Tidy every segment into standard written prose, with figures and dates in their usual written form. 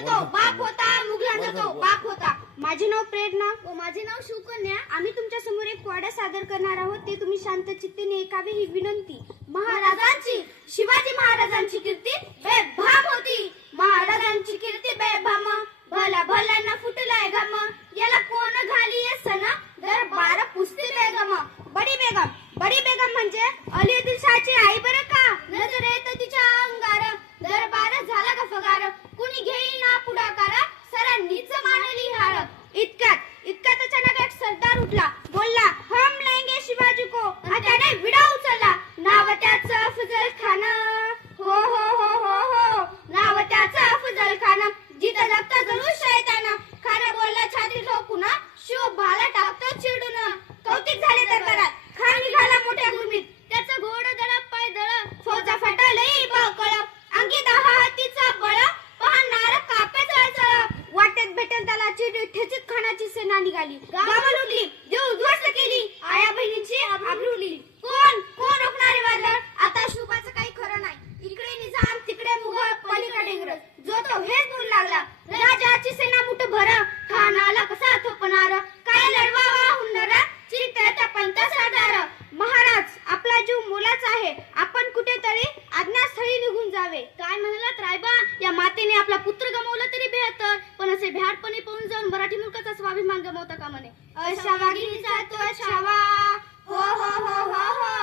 तो बाप होता, मुघलांचा तो बाप होता. माझे नाव प्रेरणा व माझे नाव शिवकन्या. आम्ही तुमच्या समोर एक पोवाडा सादर करणार आहोत. ते तुम्ही शांत चित्तेने ऐकावे ही विनंती. महाराजांची, शिवाजी महाराजांची कीर्ती बेभाम होती. महाराजांची कीर्ती बेभाम, भला भल्यांना फुटलाय घाम. याला कोण घाली सण, दरबार पुसती बेगम. बडी बेगम म्हणजे अली दिलशाची आई बरं का. नजर येत तिच्या अंगार, दरबार झाला गफगार. कुणी घेईना पुढाकार, सरांनीच मानली हार. इतक्यात अचानक एक सरदार उठला, बोलला, हम लेंगे शिवाजी को. त्याने विडा उचलला, नाव त्याचं अफजल खान. हो हो हो हो हो, नाव त्याचं अफजल खान. जिथं जगता जणू शैतान. खान बोलला छाती ठोकून, शिव भाला टाकतो चिडून. कौतिक झाले दरबारात, खान निघाला मोठ्या गुरमीत. त्याचं घोड दळ पाय दळ, फौजा फटालई बळकळ. अंगी दहा हातीचा बळ, पाहणार कापे चळचळ. वाटेत भेटेल त्याला ठेचीत खानाची सेना निघाली. गावं लुटली, देव उद्ध्वस्त केली. आया बहिणीची आबरूली. कोण रोखणारे वादळ. आता शुभाचं काही खरं नाही. इकडे निजाम, तिकडे मुघल, पलीकडे इंग्रज. जो तो हेच बोलू लागला. राजाची सेना मुठ भर, खानाला कसा थोपणार. काय लढवावा हुंडर, चित्त पंत सरदार. महाराज, आपला जीव मोलाचा आहे. आपण कुठेतरी आज्ञास्थळी निघून जावे. काय म्हणालात रायबा. या मातेने आपला पुत्र गमावला तरी बेहतर, पण असे भ्याडपणे पळून जाऊन मराठी मुलकाचा स्वाभिमान गमावता का म्हणे. अशा वाघिणीचा तो छावा, हो हो हो हो हो.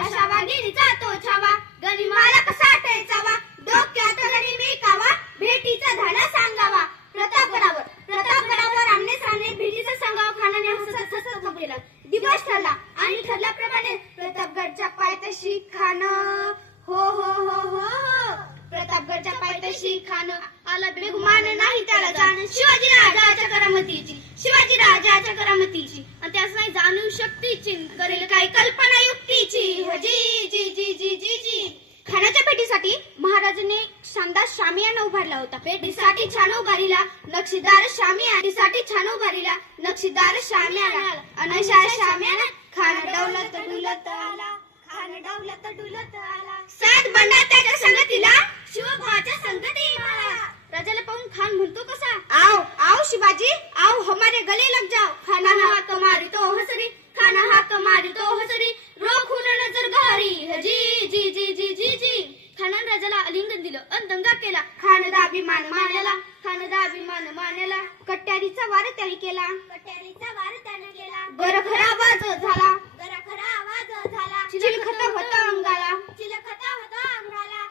अशा वाघिणीचा तो छावा, गनिमाला कसा ठेचावा. डोक्यात गनिमी कावा, भेटीचा धडा सांगावा. प्रतापगडावर आमने सामने भेटीचं सांगावं. खानाने हसत हसत थांबलेला. दिवस ठरला आणि ठरल्याप्रमाणे प्रतापगडच्या पायथ्याशी खान. हो हो हो हो हो, प्रतापगडच्या पायथ्याशी खान आला. बेगुमान नाही त्याला जाण, शिवाजी राजाच्या करामतीची. आणि त्याच नाही जाणीव शक्तीची, करेल काही कल्पना युक्तीची. जी जी जी जी जी जी. खानाच्या भेटीसाठी महाराजांनी शानदार शामियाना उभारला होता. भेटीसाठी छान उभारीला नक्षीदार शामियाना. नक्षीदार शामियाना. अनशा शामियाना. खान डौलत डुलत आला. सात बंडा त्याच्या संगतीला, शिवभाच्या संगती मला. राजाला पाहून खान म्हणतो कसा, आओ शिवाजी, आओ हमारे गले लग जाओ. खाना हाक मारितो हसरी. रोखून नजर घारी. जी जी जी जी जी जी. खानान राजाला आलिंगन दिलं अन दंगा केला. खान दाभिमान मानेला. कट्यारीचा वार त्याने केला. गरखरा आवाज झाला. चिलखत होतं अंगाला.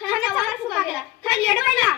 खानाचा वार फुका गेला. खान येडवायला.